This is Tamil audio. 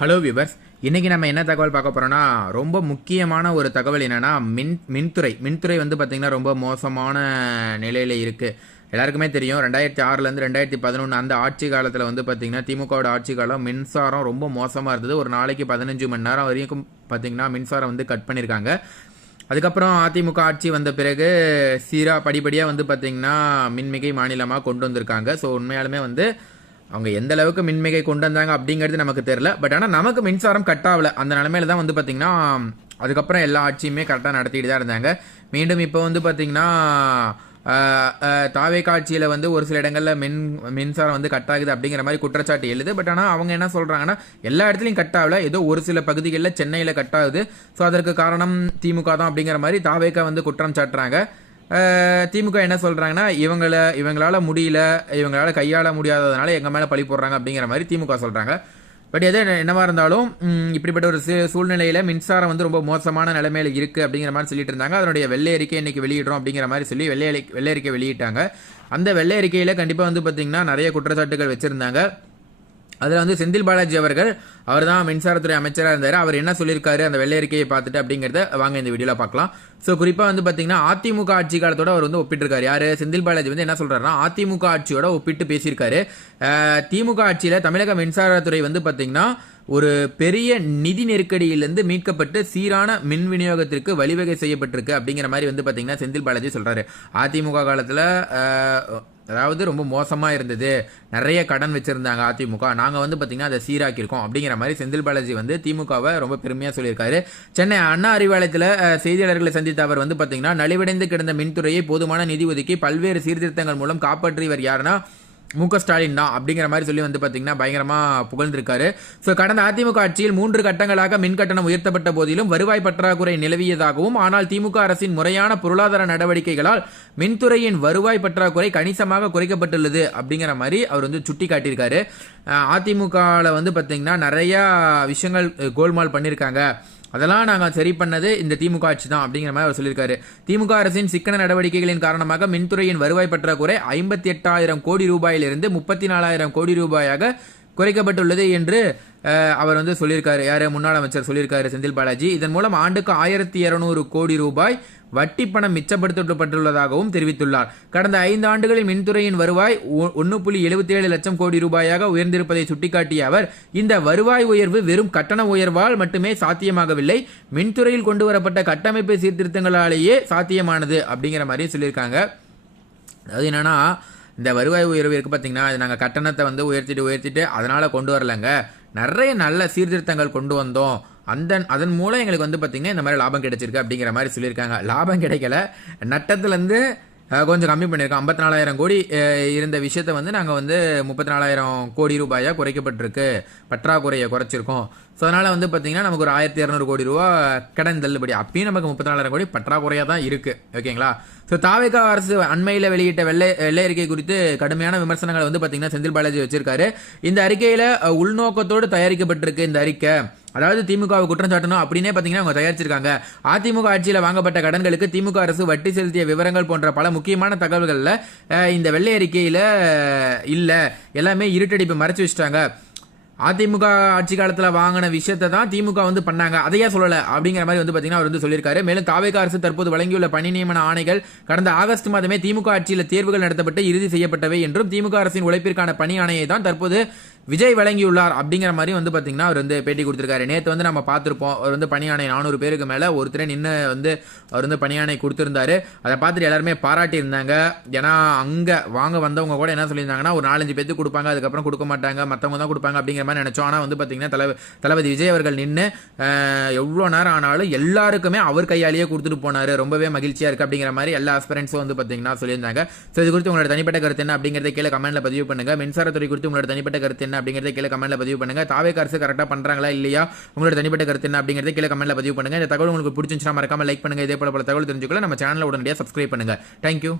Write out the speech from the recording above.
ஹலோ வியூவர்ஸ், இன்றைக்கி நம்ம என்ன தகவல் பார்க்க போகிறோன்னா, ரொம்ப முக்கியமான ஒரு தகவல் என்னென்னா மின்துறை வந்து பார்த்திங்கன்னா ரொம்ப மோசமான நிலையில் இருக்குது. எல்லாருக்குமே தெரியும் 2006லேருந்து 2011 அந்த ஆட்சி காலத்தில் வந்து பார்த்திங்கன்னா திமுகவோட ஆட்சி காலம் மின்சாரம் ரொம்ப மோசமாக இருந்தது. ஒரு நாளைக்கு 15 மணி நேரம் வரைக்கும் பார்த்திங்கன்னா மின்சாரம் வந்து கட் பண்ணியிருக்காங்க. அதுக்கப்புறம் அதிமுக ஆட்சி வந்த பிறகு சீராக படிப்படியாக வந்து பார்த்திங்கன்னா மின்மிகை மாநிலமாக கொண்டு வந்திருக்காங்க. ஸோ உண்மையாலுமே வந்து அவங்க எந்த அளவுக்கு மின்மிகை கொண்டு வந்தாங்க அப்படிங்கிறது நமக்கு தெரியல. பட் ஆனால் நமக்கு மின்சாரம் கட் ஆகலை. அந்த நிலமையில தான் வந்து பார்த்திங்கன்னா அதுக்கப்புறம் எல்லா ஆட்சியுமே கரெக்டாக நடத்திட்டு தான் இருந்தாங்க. மீண்டும் இப்போ வந்து பார்த்திங்கன்னா தாவே காட்சியில் வந்து ஒரு சில இடங்களில் மின்சாரம் வந்து கட் ஆகுது அப்படிங்கிற மாதிரி குற்றச்சாட்டு எழுது. பட் ஆனால் அவங்க என்ன சொல்கிறாங்கன்னா, எல்லா இடத்துலையும் கட் ஆகல, ஏதோ ஒரு சில பகுதிகளில் சென்னையில் கட் ஆகுது. ஸோ அதற்கு காரணம் திமுக தான் அப்படிங்கிற மாதிரி தாவேக்கா வந்து குற்றம் சாட்டுறாங்க. திமுக என்ன சொல்கிறாங்கன்னா, இவங்களால முடியல, இவங்களால கையாள முடியாததுனால எங்கள் மேலே பழி போடுறாங்க அப்படிங்கிற மாதிரி திமுக சொல்கிறாங்க. பட் எது என்னவா இருந்தாலும் இப்படிப்பட்ட ஒரு சூழ்நிலையில் மின்சாரம் வந்து ரொம்ப மோசமான நிலைமையில் இருக்குது அப்படிங்கிற மாதிரி சொல்லிட்டு இருந்தாங்க. அதனுடைய வெள்ளை அறிக்கை இன்றைக்கி வெளியிடுறோம் அப்படிங்கிற மாதிரி சொல்லி வெள்ளை அறிக்கை வெளியிட்டாங்க. அந்த வெள்ளை அறிக்கையில் கண்டிப்பாக வந்து பார்த்திங்கன்னா நிறைய குற்றச்சாட்டுகள் வச்சுருந்தாங்க. அதில் வந்து செந்தில் பாலாஜி அவர் தான் மின்சாரத்துறை அமைச்சராக இருந்தார். அவர் என்ன சொல்லியிருக்காரு அந்த வெள்ளை அறிக்கையை பார்த்துட்டு அப்படிங்கிறத வாங்க இந்த வீடியோவில் பார்க்கலாம். ஸோ குறிப்பாக வந்து பார்த்தீங்கன்னா அதிமுக ஆட்சி காலத்தோட அவர் வந்து ஒப்பிட்டிருக்காரு. யார் செந்தில் பாலாஜி வந்து என்ன சொல்கிறாருன்னா, அதிமுக ஆட்சியோட ஒப்பிட்டு பேசியிருக்காரு. திமுக ஆட்சியில் தமிழக மின்சாரத்துறை வந்து பார்த்தீங்கன்னா ஒரு பெரிய நிதி நெருக்கடியிலிருந்து மீட்கப்பட்டு சீரான மின் விநியோகத்திற்கு வழிவகை செய்யப்பட்டிருக்கு அப்படிங்கிற மாதிரி வந்து பார்த்தீங்கன்னா செந்தில் பாலாஜி சொல்கிறாரு. அதிமுக காலத்தில் அதாவது ரொம்ப மோசமாக இருந்தது, நிறைய கடன் வச்சுருந்தாங்க அதிமுக, நாங்கள் வந்து பார்த்திங்கன்னா அதை சீராக்கியிருக்கோம் அப்படிங்கிற மாதிரி செந்தில் பாலாஜி வந்து திமுகவை ரொம்ப பெருமையாக சொல்லியிருக்காரு. சென்னை அண்ணா அறிவாலயத்தில் செய்தியாளர்களை சந்தித்த அவர் வந்து பார்த்திங்கன்னா, நலிவடைந்து கிடந்த மின்துறையை போதுமான நிதி ஒதுக்கி பல்வேறு சீர்திருத்தங்கள் மூலம் காப்பாற்றியவர் யாருன்னா முக ஸ்டாலின் தான் அப்படிங்கிற மாதிரி சொல்லி வந்து பார்த்தீங்கன்னா பயங்கரமாக புகழ்ந்திருக்காரு. ஸோ கடந்த அதிமுக ஆட்சியில் 3 கட்டங்களாக மின் கட்டணம் உயர்த்தப்பட்ட போதிலும் வருவாய் பற்றாக்குறை நிலவியதாகவும், ஆனால் திமுக அரசின் முறையான பொருளாதார நடவடிக்கைகளால் மின்துறையின் வருவாய் பற்றாக்குறை கணிசமாக குறைக்கப்பட்டுள்ளது அப்படிங்கிற மாதிரி அவர் வந்து சுட்டி காட்டியிருக்காரு. அதிமுகவில் வந்து பார்த்தீங்கன்னா நிறையா விஷயங்கள் கோல்மால் பண்ணியிருக்காங்க, அதெல்லாம் நாங்கள் சரி பண்ணது இந்த திமுக ஆட்சி தான் அப்படிங்கிற மாதிரி அவர் சொல்லியிருக்காரு. திமுக அரசின் சிக்கன நடவடிக்கைகளின் காரணமாக மின்துறையின் வருவாய் பற்றாக்குறை 58,000 கோடி ரூபாயிலிருந்து 34,000 கோடி ரூபாயாக குறைக்கப்பட்டுள்ளது என்று அவர் வந்து சொல்லியிருக்காரு. யார் முன்னாள் அமைச்சர் சொல்லியிருக்காரு செந்தில் பாலாஜி. இதன் மூலம் ஆண்டுக்கு 1,200 கோடி ரூபாய் வட்டி பணம் மிச்சப்படுத்தப்பட்டுள்ளதாகவும் தெரிவித்துள்ளார். கடந்த 5 ஆண்டுகளில் மின்துறையின் வருவாய் 1.77 லட்சம் கோடி ரூபாயாக உயர்ந்திருப்பதை சுட்டிக்காட்டிய அவர், இந்த வருவாய் உயர்வு வெறும் கட்டண உயர்வால் மட்டுமே சாத்தியமாகவில்லை, மின்துறையில் கொண்டு வரப்பட்ட கட்டமைப்பு சீர்திருத்தங்களாலேயே சாத்தியமானது அப்படிங்கிற மாதிரி சொல்லியிருக்காங்க. அது என்னன்னா, இந்த வருவாய் உயர்வு இருக்குது பார்த்தீங்கன்னா, இது நாங்கள் கட்டணத்தை வந்து உயர்த்திட்டு அதனால் கொண்டு வரலைங்க, நிறைய நல்ல சீர்திருத்தங்கள் கொண்டு வந்தோம், அதன் மூலம் எங்களுக்கு வந்து பார்த்திங்கன்னா இந்த மாதிரி லாபம் கிடைச்சிருக்கு அப்படிங்கிற மாதிரி சொல்லியிருக்காங்க. லாபம் கிடைக்கல, நட்டத்துலேருந்து கொஞ்சம் கம்மி பண்ணியிருக்கோம். 54,000 கோடி இருந்த விஷயத்தை வந்து நாங்கள் வந்து 34,000 கோடி ரூபாயாக குறைக்கப்பட்டிருக்கு, பற்றாக்குறையை குறைச்சிருக்கோம். ஸோ அதனால் வந்து பார்த்திங்கன்னா நமக்கு ஒரு 1,200 கோடி ரூபா கடன் தள்ளுபடி, அப்பயும் நமக்கு 34,000 கோடி பற்றாக்குறையாக தான் இருக்குது. ஓகேங்களா? ஸோ தாவேகா அரசு அண்மையில் வெளியிட்ட வெள்ளை அறிக்கை குறித்து கடுமையான விமர்சனங்களை வந்து பார்த்திங்கன்னா செந்தில் பாலாஜி வச்சிருக்காரு. இந்த அறிக்கையில் உள்நோக்கத்தோடு தயாரிக்கப்பட்டிருக்கு இந்த அறிக்கை, அதாவது திமுகவை குற்றம் சாட்டணும் அப்படின்னே பார்த்தீங்கன்னா அவங்க தயாரிச்சிருக்காங்க. அதிமுக ஆட்சியில் வாங்கப்பட்ட கடன்களுக்கு திமுக அரசு வட்டி செலுத்திய விவரங்கள் போன்ற பல முக்கியமான தகவல்களில் இந்த வெள்ளை அறிக்கையில் இல்லை, எல்லாமே இருட்டடிப்பு மறைச்சு வச்சுட்டாங்க. அதிமுக ஆட்சி காலத்தில் வாங்கின விஷயத்தை தான் திமுக வந்து பண்ணாங்க, அதையே சொல்லலை அப்படிங்கிற மாதிரி வந்து பார்த்தீங்கன்னா அவர் வந்து சொல்லியிருக்காரு. மேலும் தாவேகா அரசு தற்போது வழங்கியுள்ள பணி நியமன ஆணைகள் கடந்த ஆகஸ்ட் மாதமே திமுக ஆட்சியில் தேர்வுகள் நடத்தப்பட்டு இறுதி செய்யப்பட்டவை என்றும், திமுக அரசின் உழைப்பிற்கான பணி ஆணையை தான் தற்போது விஜய் வழங்கியுள்ளார் அப்படிங்கிற மாதிரி வந்து பார்த்தீங்கன்னா அவர் வந்து பேட்டி கொடுத்துருக்காரு. நேற்று வந்து நம்ம பார்த்துருப்போம், அவர் வந்து பணியாணை 400 பேருக்கு மேலே ஒருத்தரை நின்று வந்து அவர் வந்து பணியாணை கொடுத்துருந்தாரு. அதை பார்த்துட்டு எல்லாருமே பாராட்டி இருந்தாங்க. ஏன்னா அங்கே வாங்க வந்தவங்க கூட என்ன சொல்லியிருந்தாங்கன்னா, ஒரு 4-5 பேருக்கு கொடுப்பாங்க, அதுக்கப்புறம் கொடுக்க மாட்டாங்க, மற்றவங்க தான் கொடுப்பாங்க அப்படிங்கிற மாதிரி நினச்சோம். ஆனால் வந்து பார்த்தீங்கன்னா தளபதி விஜய் அவர்கள் நின்று எவ்வளோ நேரம் ஆனாலும் எல்லாருக்குமே அவர் கையாலேயே கொடுத்துட்டு போனார், ரொம்பவே மகிழ்ச்சியாக இருக்குது அப்படிங்கிற மாதிரி எல்லா ஆஸ்பிரன்ஸும் வந்து பார்த்தீங்கன்னா சொல்லியிருந்தாங்க. ஸோ இது குறித்து உங்களோட தனிப்பட்ட கருத்து என்ன அப்படிங்கிறத கீழே கமெண்ட்டில் பதிவு பண்ணுங்கள். மின்சாரத்துறை குறித்து உங்களோட தனிப்பட்ட கருத்து என்ன அப்படிங்கிறத கீழே கமெண்ட்ல பதிவு பண்ணுங்க. தாவேகா அரசு கரெக்டாக பண்றாங்களா இல்லையா, உங்களோட தனிப்பட்ட கருத்து என்ன அப்படிங்கிறத கீழே கமெண்ட்ல பதிவு பண்ணுங்க. இந்த தகவல் உங்களுக்கு பிடிச்சிருந்துச்சுன்னா மறக்காம லைக் பண்ணுங்க. இதே போல பல தகவல் தெரிஞ்சுக்கொள்ள நம்ம சேனலை உடனடியாக சப்ஸ்கிரைப் பண்ணுங்க. தேங்க்யூ.